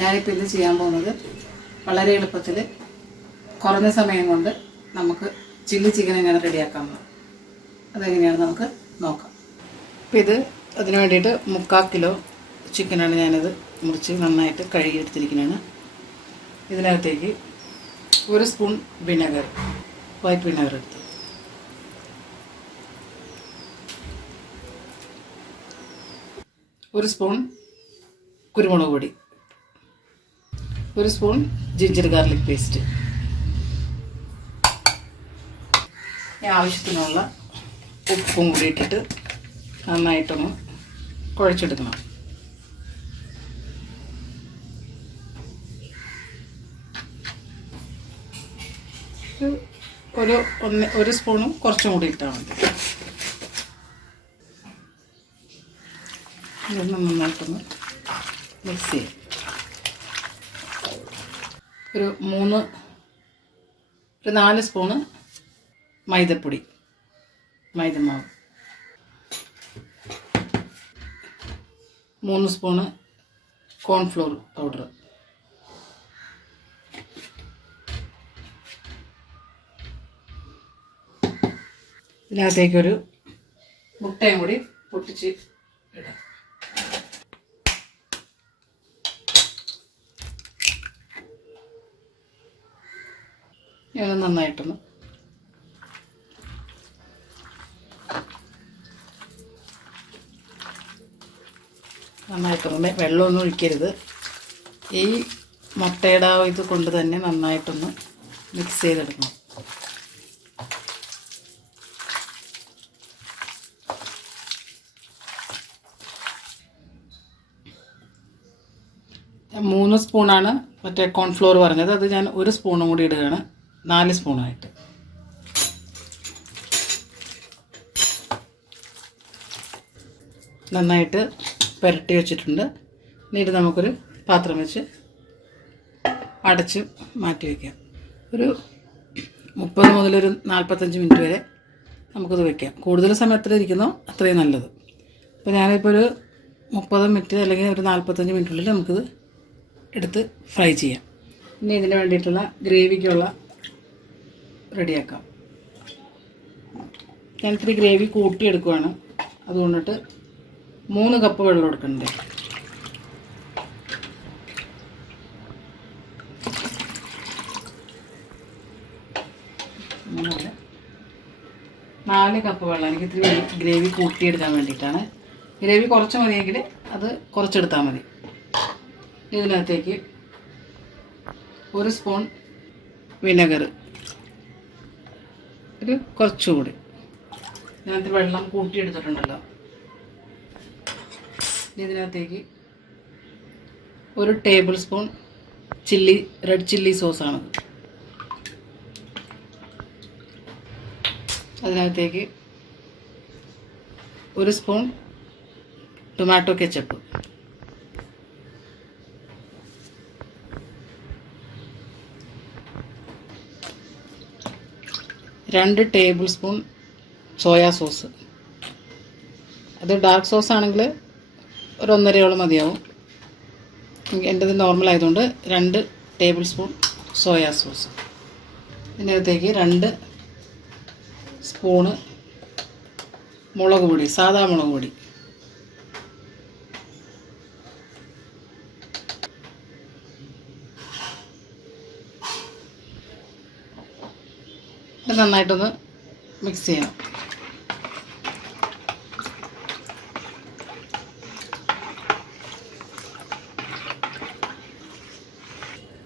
ഞാനിപ്പോൾ ഇത് ചെയ്യാൻ പോകുന്നത് വളരെ എളുപ്പത്തിൽ കുറഞ്ഞ സമയം കൊണ്ട് നമുക്ക് ചില്ലി ചിക്കൻ എങ്ങനെ റെഡിയാക്കാമെന്ന്. അതെങ്ങനെയാണ് നമുക്ക് നോക്കാം. അപ്പോൾ ഇത് അതിന് വേണ്ടിയിട്ട് 3/4 കിലോ ചിക്കനാണ് ഞാനത് മുറിച്ച് നന്നായിട്ട് കഴുകിയെടുത്തിരിക്കുന്നതാണ്. ഇതിനകത്തേക്ക് 1 സ്പൂൺ വിനെഗർ, വൈറ്റ് വിനെഗർ എടുത്ത്, 1 സ്പൂൺ കുരുമുളക് പൊടി, 1 സ്പൂൺ ജിഞ്ചർ ഗാർലിക് പേസ്റ്റ്, ആവശ്യത്തിനുള്ള ഉപ്പും കൂടി ഇട്ടിട്ട് നന്നായിട്ടൊന്ന് കുഴച്ചെടുക്കണം. ഒരു സ്പൂണും കുറച്ചും കൂടി ഇട്ടാൽ മതി. ഇതൊന്ന് നന്നായിട്ടൊന്ന് മിക്സ് ചെയ്യാം. ഒരു 4 സ്പൂണ് മൈദപ്പൊടി, മൈദമാവ്, 3 സ്പൂണ് കോൺഫ്ലോർ പൗഡർ, ഇതിനകത്തേക്കൊരു മുട്ടയും കൂടി പൊട്ടിച്ച് ഇടാം. ഞാൻ നന്നായിട്ടൊന്ന് വെള്ളമൊന്നും ഒഴിക്കരുത്. ഈ മുട്ടയുടെ ഇത് കൊണ്ട് തന്നെ നന്നായിട്ടൊന്ന് മിക്സ് ചെയ്തെടുക്കണം. ഞാൻ 3 സ്പൂണാണ് മറ്റേ കോൺഫ്ലോർ പറഞ്ഞത്. അത് ഞാൻ 1 സ്പൂണും കൂടി ഇടുകയാണ്, 4 സ്പൂണായിട്ട്. നന്നായിട്ട് പുരട്ടി വെച്ചിട്ടുണ്ട്. എന്നിട്ട് നമുക്കൊരു പാത്രം വെച്ച് അടച്ച് മാറ്റി വയ്ക്കാം. ഒരു 30 മുതൽ ഒരു 45 മിനിറ്റ് വരെ നമുക്കിത് വയ്ക്കാം. കൂടുതൽ സമയത്തിൽ ഇരിക്കുന്നോ അത്രയും നല്ലത്. അപ്പോൾ ഞാനിപ്പോൾ ഒരു 30 മിനിറ്റ് അല്ലെങ്കിൽ ഒരു 45 മിനിറ്റിനുള്ളിൽ നമുക്കിത് എടുത്ത് ഫ്രൈ ചെയ്യാം. ഇനി ഇതിന് വേണ്ടിയിട്ടുള്ള ഗ്രേവിക്കുള്ള റെഡിയാക്കാം. ഞാൻ ഇത്തിരി ഗ്രേവി കൂട്ടിയെടുക്കുവാണ്. അതുകൊണ്ടിട്ട് 3 കപ്പ് വെള്ളം എടുക്കണ്ടേ. 4 കപ്പ് വെള്ളം. എനിക്ക് ഇത്തിരി ഗ്രേവി കൂട്ടിയെടുക്കാൻ വേണ്ടിയിട്ടാണ്. ഗ്രേവി കുറച്ച് മതിയെങ്കിൽ അത് കുറച്ചെടുത്താൽ മതി. ഇതിനകത്തേക്ക് 1 സ്പൂൺ വിനെഗർ, ഒരു കുറച്ചുകൂടി. ഇതിനകത്ത് വെള്ളം കൂട്ടിയെടുത്തിട്ടുണ്ടല്ലോ. ഇതിനകത്തേക്ക് 1 ടേബിൾ സ്പൂൺ റെഡ് ചില്ലി സോസാണ്. അതിനകത്തേക്ക് 1 സ്പൂൺ ടൊമാറ്റോ കെച്ചപ്പ്, രണ്ട് ടേബിൾ സ്പൂൺ സോയാ സോസ്. അത് ഡാർക്ക് സോസ് ആണെങ്കിൽ ഒരു 1.5 മതിയാവും. എൻ്റെത് നോർമൽ ആയതുകൊണ്ട് 2 ടേബിൾ സ്പൂൺ സോയാ സോസ്. ഇതിനകത്തേക്ക് 2 സ്പൂണ് മുളക് പൊടി, സാദാ മുളക് പൊടി. ഇത് നന്നായിട്ടൊന്ന് മിക്സ് ചെയ്യണം.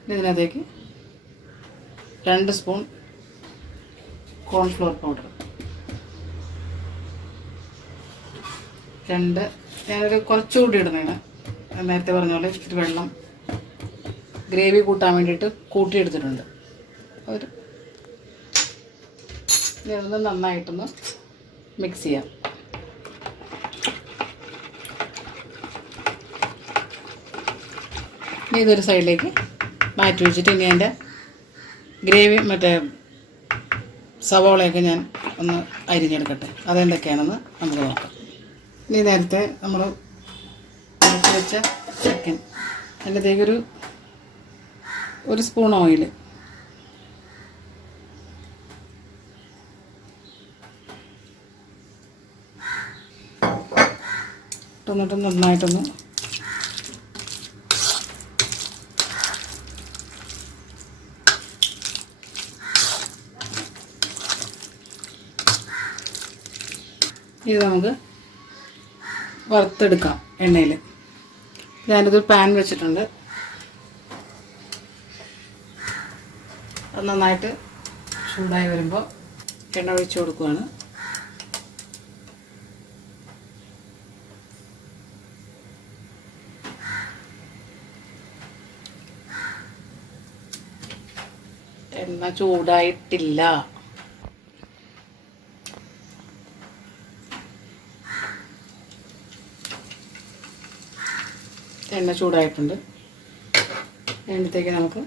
ഇതിനകത്തേക്ക് 2 സ്പൂൺ കോൺഫ്ലോർ പൗഡർ, ഞാനൊരു കുറച്ചുകൂടി ഇടുന്നതാണ്. നേരത്തെ പറഞ്ഞ പോലെ ഇത്തിരി വെള്ളം ഗ്രേവി കൂട്ടാൻ വേണ്ടിയിട്ട് കൂട്ടിയെടുത്തിട്ടുണ്ട്. ഇതൊന്ന് നന്നായിട്ടൊന്ന് മിക്സ് ചെയ്യാം. ഇനി ഇതൊരു സൈഡിലേക്ക് മാറ്റി വെച്ചിട്ട് ഇനി അതിൻ്റെ ഗ്രേവി സവോളയൊക്കെ ഞാൻ ഒന്ന് അരിഞ്ഞെടുക്കട്ടെ. അതെന്തൊക്കെയാണെന്ന് നമുക്ക് നോക്കാം. ഇനി നേരത്തെ നമ്മൾ വെച്ച ചിക്കൻ അതിൻ്റെത്തേക്കൊരു സ്പൂൺ ഓയിൽ. എന്നിട്ട് നന്നായിട്ടൊന്ന് ഇത് നമുക്ക് വറുത്തെടുക്കാം എണ്ണയിൽ. ഞാനിത് പാൻ വെച്ചിട്ടുണ്ട്. അത് നന്നായിട്ട് ചൂടായി വരുമ്പോൾ എണ്ണ ഒഴിച്ച് കൊടുക്കുകയാണ്. എണ്ണ ചൂടായിട്ടില്ല. എണ്ണ ചൂടായിട്ടുണ്ട്. എണ്ണത്തേക്ക് നമുക്ക്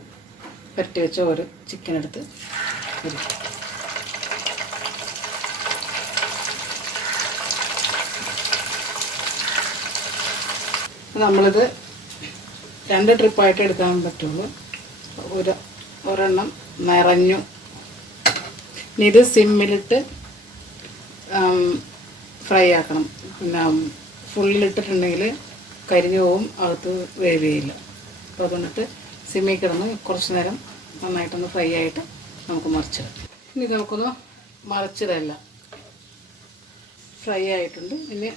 പരട്ടി വെച്ച ഒരു ചിക്കൻ എടുത്ത് ഇടും. നമ്മളിത് 2 ട്രിപ്പായിട്ട് എടുക്കാൻ പറ്റുള്ളൂ. ഒരെണ്ണം നിറഞ്ഞു. ഇനി ഇത് സിമ്മിലിട്ട് ഫ്രൈ ആക്കണം. പിന്നെ ഫുള്ളിലിട്ടിട്ടുണ്ടെങ്കിൽ കരിഞ്ഞു പോവും, അകത്ത് വേവിയില്ല. അപ്പോൾ അതുകൊണ്ടിട്ട് സിമ്മിൽ കിടന്ന് കുറച്ച് നേരം നന്നായിട്ടൊന്ന് ഫ്രൈ ആയിട്ട് നമുക്ക് മറിച്ചിടാം. ഇനി നമുക്കൊന്ന് മറിച്ചിടല്ല. ഫ്രൈ ആയിട്ടുണ്ട്. ഇനി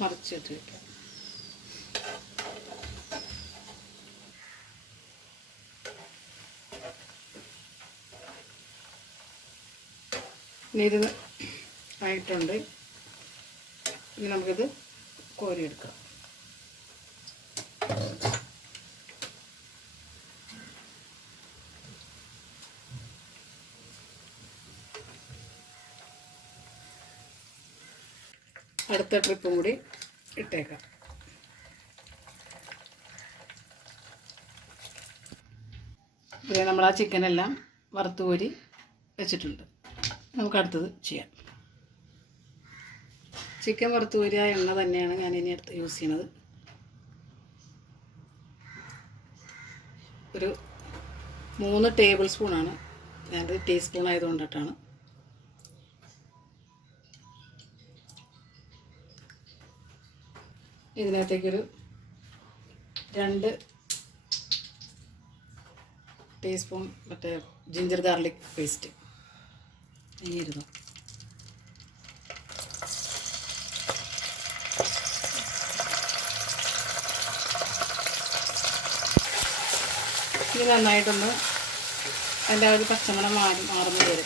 മറിച്ചിട്ട് വയ്ക്കാം. ഇനി ഇത് ആയിട്ടുണ്ട്. ഇനി നമുക്കിത് കോരിയെടുക്കാം. അടുത്ത ട്രിപ്പും കൂടി ഇട്ടേക്കാം. പിന്നെ നമ്മൾ ആ ചിക്കനെല്ലാം വറുത്ത് കോരി വെച്ചിട്ടുണ്ട്. നമുക്ക് അടുത്തത് ചെയ്യാം. ചിക്കൻ വറുത്ത് കോരിയ എണ്ണ തന്നെയാണ് ഞാൻ ഇനി അടുത്ത് യൂസ് ചെയ്യണത്. ഒരു 3 ടേബിൾ സ്പൂണാണ്. ഞാനത് ടീസ്പൂൺ ആയതുകൊണ്ടിട്ടാണ്. ഇതിനകത്തേക്കൊരു 2 ടീസ്പൂൺ മറ്റേ ജിഞ്ചർ ഗാർലിക് പേസ്റ്റ് ഇരുന്നു. ഇത് നന്നായിട്ടൊന്ന് അതിൻ്റെ ഒരു പച്ചമണം മാറുന്ന വരെ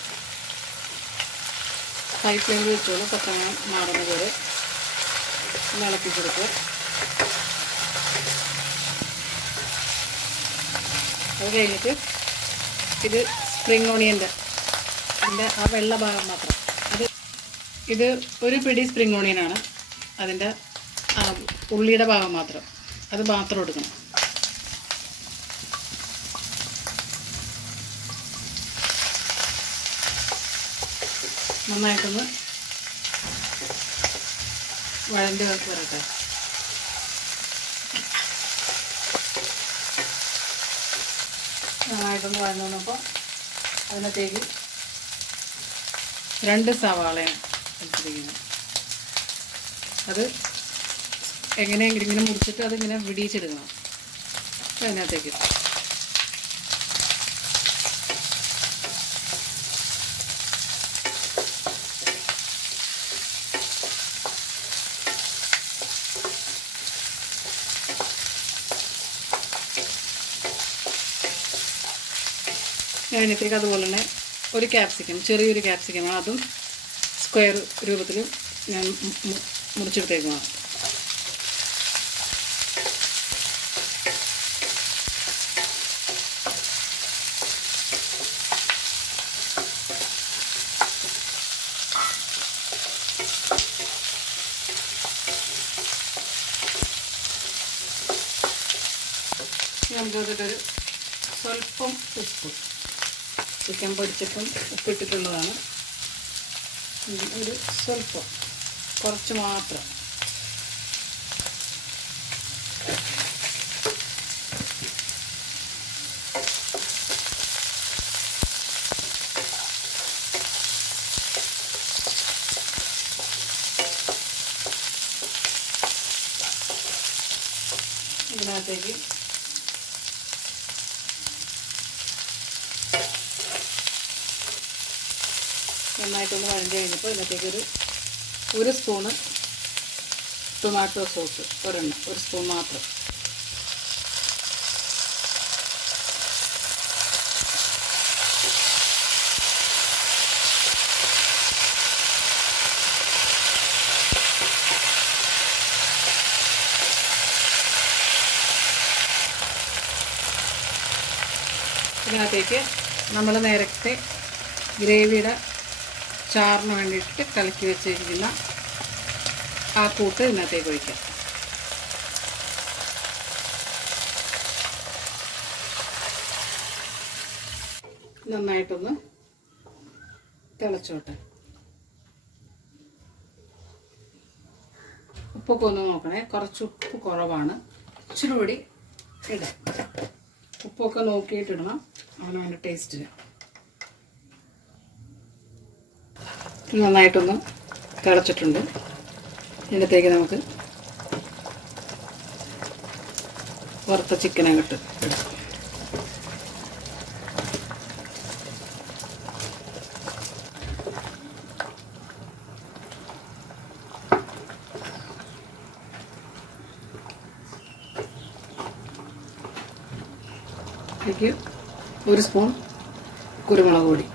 ഹൈ ഫ്ലെയിമിൽ വെച്ചോളൂ. പച്ചമണം മാറുന്ന വരെ ഒന്ന് ഇളക്കി കൊടുക്കുക. അത് കഴിഞ്ഞിട്ട് ഇത് സ്പ്രിംഗ് ഓണിയൻ്റെ ആ വെള്ള ഭാഗം മാത്രം, ഇത് ഒരു പിടി സ്പ്രിംഗ് ഓണിയനാണ്. അതിൻ്റെ ഉള്ളിയുടെ ഭാഗം മാത്രം, അത് മാത്രം എടുക്കണം. നന്നായിട്ടൊന്ന് വഴണ്ടി വരട്ടെ. നന്നായിട്ടൊന്ന് വഴന്നു വന്നപ്പോൾ അതിനകത്തേക്ക് 2 സവാളയാണ് എടുത്തിരിക്കുന്നത്. അത് എങ്ങനെയെങ്കിലും ഇങ്ങനെ മുറിച്ചിട്ട് അതിങ്ങനെ വിടിയിച്ചെടുക്കണം. അതിനകത്തേക്ക് അതിനകത്തേക്ക് അതുപോലെ തന്നെ ഒരു ക്യാപ്സിക്കം, ചെറിയൊരു ക്യാപ്സിക്കമാണ്, അതും സ്ക്വയർ രൂപത്തിൽ ഞാൻ മുറിച്ചെടുത്തേക്കുന്നതാണ്. നമുക്കതൊരു സ്വല്പം ഉപ്പ്, ചിക്കൻ പൊടിച്ചിട്ടും ഉപ്പിട്ടിട്ടുള്ളതാണ്. ഒരു സ്വല്പം, കുറച്ച് മാത്രം. ഇതിനകത്തേക്ക് നന്നായിട്ടൊന്ന് വഴഞ്ഞ് കഴിഞ്ഞപ്പോൾ ഇതിനകത്തേക്കൊരു 1 സ്പൂണ് ടൊമാറ്റോ സോസ്, ഒരു സ്പൂൺ മാത്രം. ഇതിനകത്തേക്ക് നമ്മൾ നേരത്തെ ഗ്രേവിയുടെ ചാറിന് വേണ്ടിയിട്ട് കലക്കി വെച്ചിരിക്കുന്ന ആ കൂട്ട് ഇതിനകത്തേക്ക് ഒഴിക്കാം. നന്നായിട്ടൊന്ന് തിളച്ചോട്ടെ. ഉപ്പൊക്കെ ഒന്ന് നോക്കണേ, കുറച്ച് ഉപ്പ് കുറവാണ്, ഇച്ചിരി കൂടി ഇടാം. ഉപ്പൊക്കെ നോക്കിയിട്ടിടണം അവനവൻ്റെ ടേസ്റ്റിന്. നന്നായിട്ടൊന്ന് തിളച്ചിട്ടുണ്ട്. ഇതിനകത്തേക്ക് നമുക്ക് വറുത്ത ചിക്കനകട്ട് ഇടാം. ഇതിലേക്ക് 1 സ്പൂൺ കുരുമുളക് പൊടി,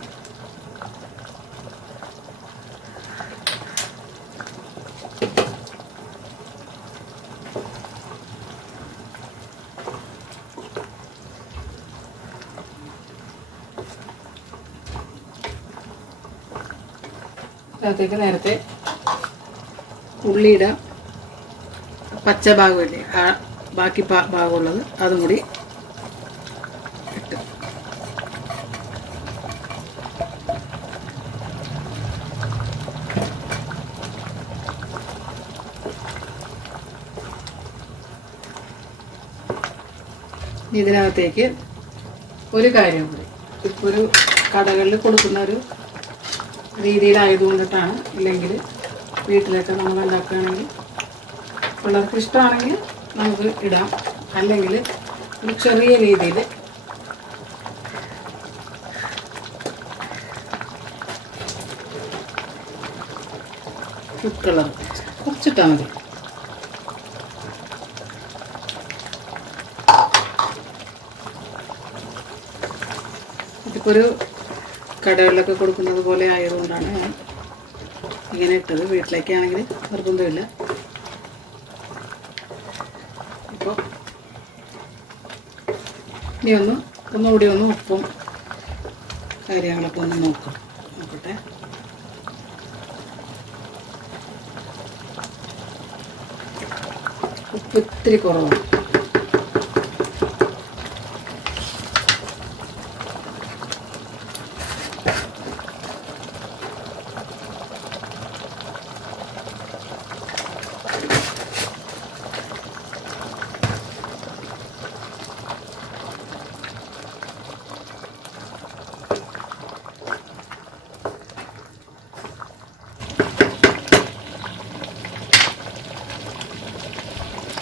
അതിനകത്തേക്ക് നേരത്തെ ഉള്ളിയുടെ പച്ച ഭാഗമില്ലേ, ആ ബാക്കി ഭാഗമുള്ളത് അതും കൂടി ഇട്ട് ഇതിനകത്തേക്ക് ഒരു കാര്യം കൂടി, ഇപ്പോൾ ഒരു കടകളിൽ കൊടുക്കുന്ന ഒരു രീതിയിലായതുകൊണ്ടിട്ടാണ്. ഇല്ലെങ്കിൽ വീട്ടിലൊക്കെ നമ്മൾ ഉണ്ടാക്കുകയാണെങ്കിൽ പിള്ളേർക്ക് ഇഷ്ടമാണെങ്കിൽ നമുക്ക് ഇടാം. അല്ലെങ്കിൽ ഒരു ചെറിയ രീതിയിൽ ഫുഡ് കളർ കുറച്ചിട്ടാൽ മതി. ഇതിപ്പോൾ ഒരു കടകളിലൊക്കെ കൊടുക്കുന്നത് പോലെ ആയതുകൊണ്ടാണ് ഞാൻ ഇങ്ങനെ ഇട്ടത്. വീട്ടിലേക്കാണെങ്കിൽ നിർബന്ധമില്ല. ഇപ്പോൾ ഇനി ഒന്നുകൂടി ഉപ്പും കാര്യങ്ങളൊക്കെ ഒന്ന് നോക്കട്ടെ. ഉപ്പ് ഇത്തിരി കുറവാണ്.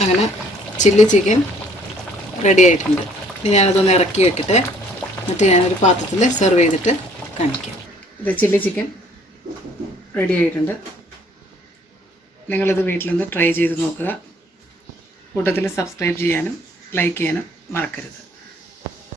അങ്ങനെ ചില്ലി ചിക്കൻ റെഡി ആയിട്ടുണ്ട്. ഇനി ഞാനതൊന്ന് ഇറക്കി വെക്കട്ടെ, എന്നിട്ട് ഞാനൊരു പാത്രത്തിൽ സെർവ് ചെയ്തിട്ട് കാണിക്കാം. ഇത് ചില്ലി ചിക്കൻ റെഡി ആയിട്ടുണ്ട്. നിങ്ങളിത് വീട്ടിലൊന്ന് ട്രൈ ചെയ്ത് നോക്കുക. കൂട്ടത്തിൽ സബ്സ്ക്രൈബ് ചെയ്യാനും ലൈക്ക് ചെയ്യാനും മറക്കരുത്.